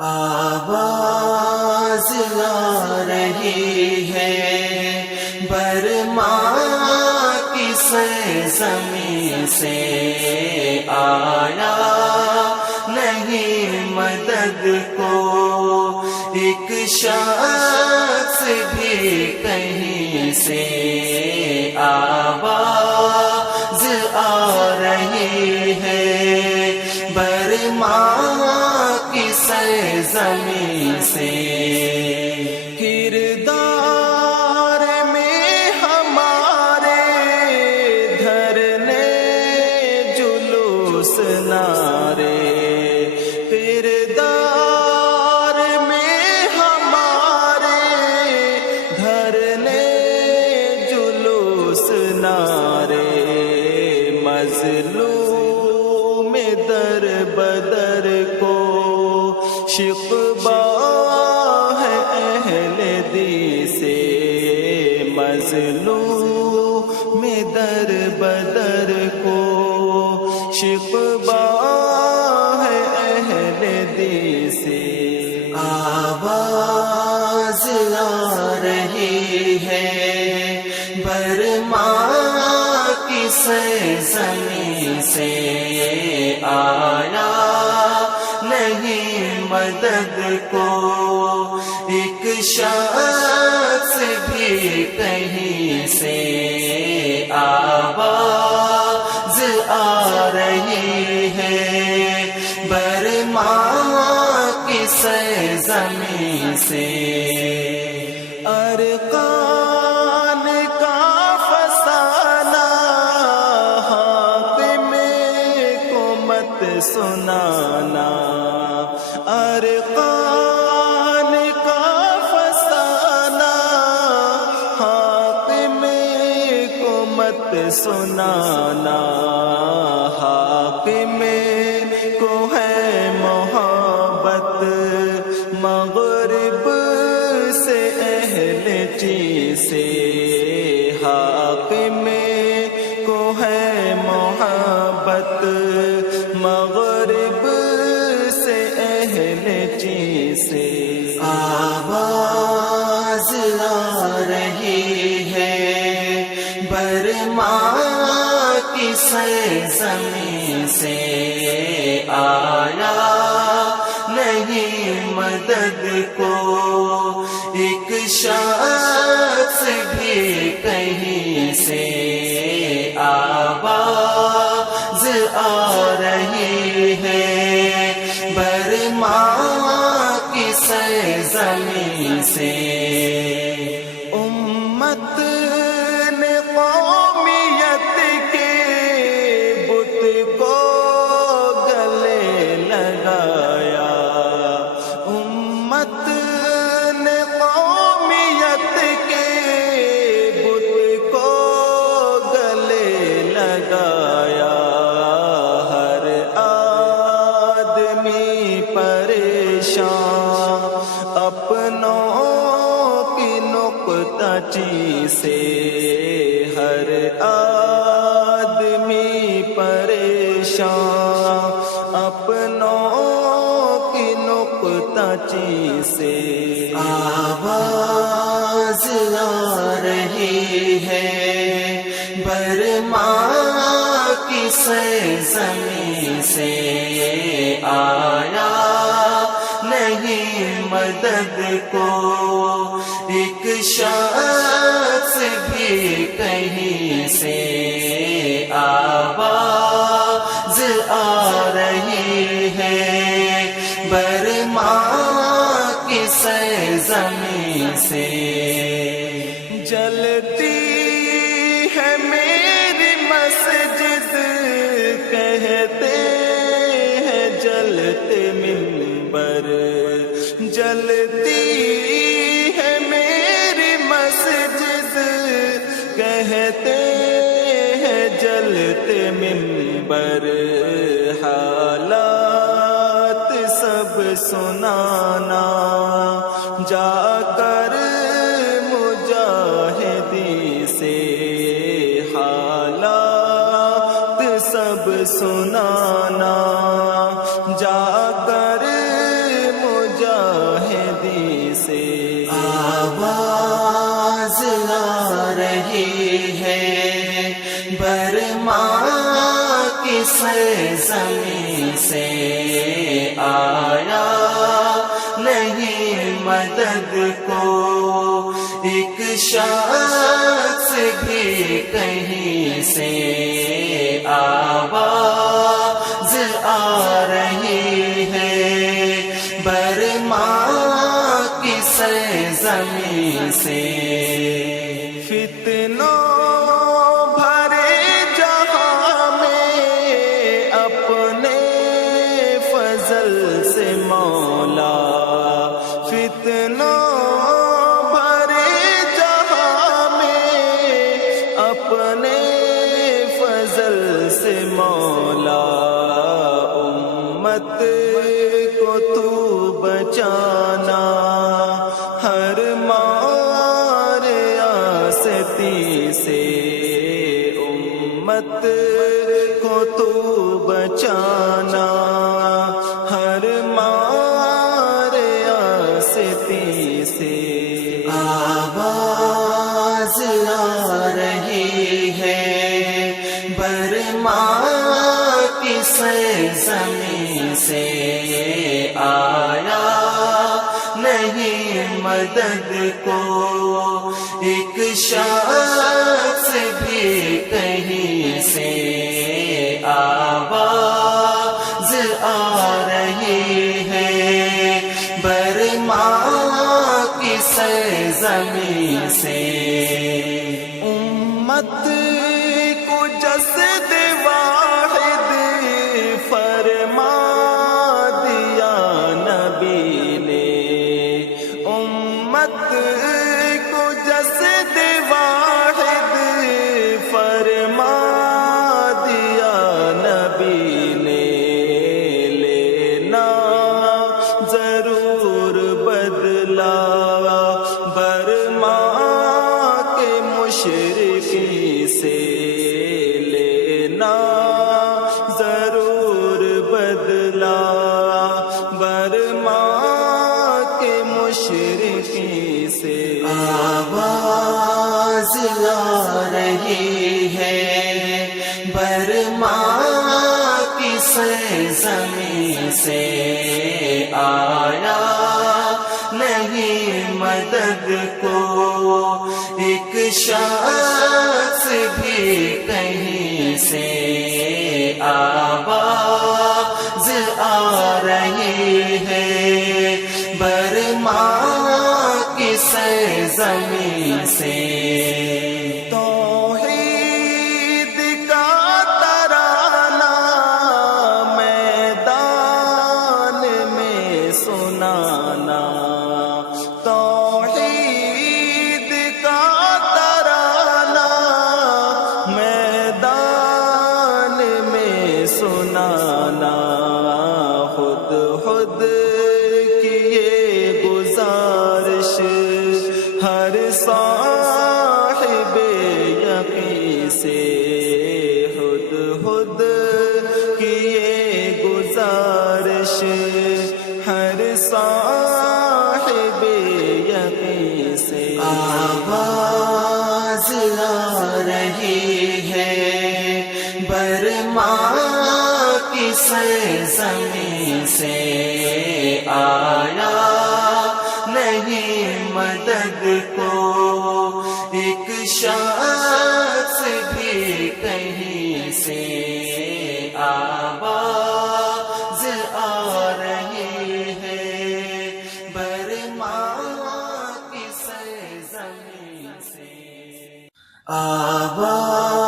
آواز آ رہی ہے برما کی سرزمین سے، آیا نہیں مدد کو ایک شخص بھی کہیں سے، آواز آ رہی ہے برما کی سرزمین سے۔ کردار میں ہمارے دھرنے جلوس نعرے، کردار میں ہمارے دھرنے جلوس نعرے، مظلوم در بدر کو شکوہ ہے اہل دی سے، مظلوم در بدر کو شکوہ ہے اہل دی سے۔ آواز آ رہی ہے برما کی سرزمین سے، آیا نہیں مدد کو ایک شخص بھی کہیں سے، آواز آ رہی ہے برما کی سرزمین سے۔ ارکان کا فسانہ حاکم کو مت سنانا، ارکان کا فسانہ حاکم کو مت سنانا، حاکم کو ہے محبت مغرب سے اہل چیز سے، حاکم کو ہے محبت مغرب سے اہل چیز سے۔ آواز آ رہی ہے برما کی سرزمین سے، آیا نہیں مدد کو ایک شخص بھی کہیں سے، آواز آ رہی ہے برما کی سرزمین سے۔ امت نے قومیت کے بت کو گلے لگایا، امت نے قومیت کے بت کو گلے لگایا، ہر آدمی پریشان اپنوں کی نقطہ چین سے، ہر آدمی پریشان اپنوں کی نقطہ چین سے۔ آواز آ رہی ہے برما کی سرزمین سے، آیا نہیں مدد کو ایک شخص بھی کہیں سے، آواز آ رہی ہے برما کی سرزمین سے۔ جلتی ہے میری مسجد کہتے ہیں جلتے منبر، جلتی ہے میری مسجد کہتے ہیں جلتے منبر، حالات سب سنانا جا کر مجاہدی سے، حالات سب سنانا جا کر مجاہدی سے آواز آ رہی ہے برما کی سرزمین سے، آیا نہیں مدد کو ایک شخص بھی کہیں سے، آواز آ رہی ہے برما کی سرزمین سے۔ فتنوں بھرے جہاں میں اپنے فضل سے مولا، فتنوں بھرے جہاں میں اپنے فضل سے مولا، امت کو تو بچانا ہر مار آستی سے، امت کو تو بچانا ہر مار آستی سے۔ آواز آ رہی ہے برما کی سرزمین سے، آیا نہیں مدد کو ایک شخص بھی کہیں سے، آواز آ رہی ہے برما کی سرزمین سے۔ امت کو جسد واحد فرما دیا نبی نے، امت کو جسد واحد فرما دیا نبی نے، لینا ضرور بدلا برما کے مشرکی سے، لینا ضرور بدلا برما کے مشرکی سے۔ آواز آ رہی ہے برما کی سرزمین سے، آیا نہیں مدد کو ایک شخص بھی کہیں سے، آواز آ رہی ہے برما کی سرزمین سے۔ توحید کا ترانہ میدان میں سنانا، توحید کا ترانہ میدان میں سنانا، خود خود کیے گزارش ہر صاحب یقین سے، خود خود کیے گزارش ہر صاحب یقین سے۔ آواز آ رہی ہے برما کی سرزمین سے، آیا نہیں مدد کو ایک شخص بھی کہیں سے، آواز آ رہی ہے برما کی سرزمین سے، آواز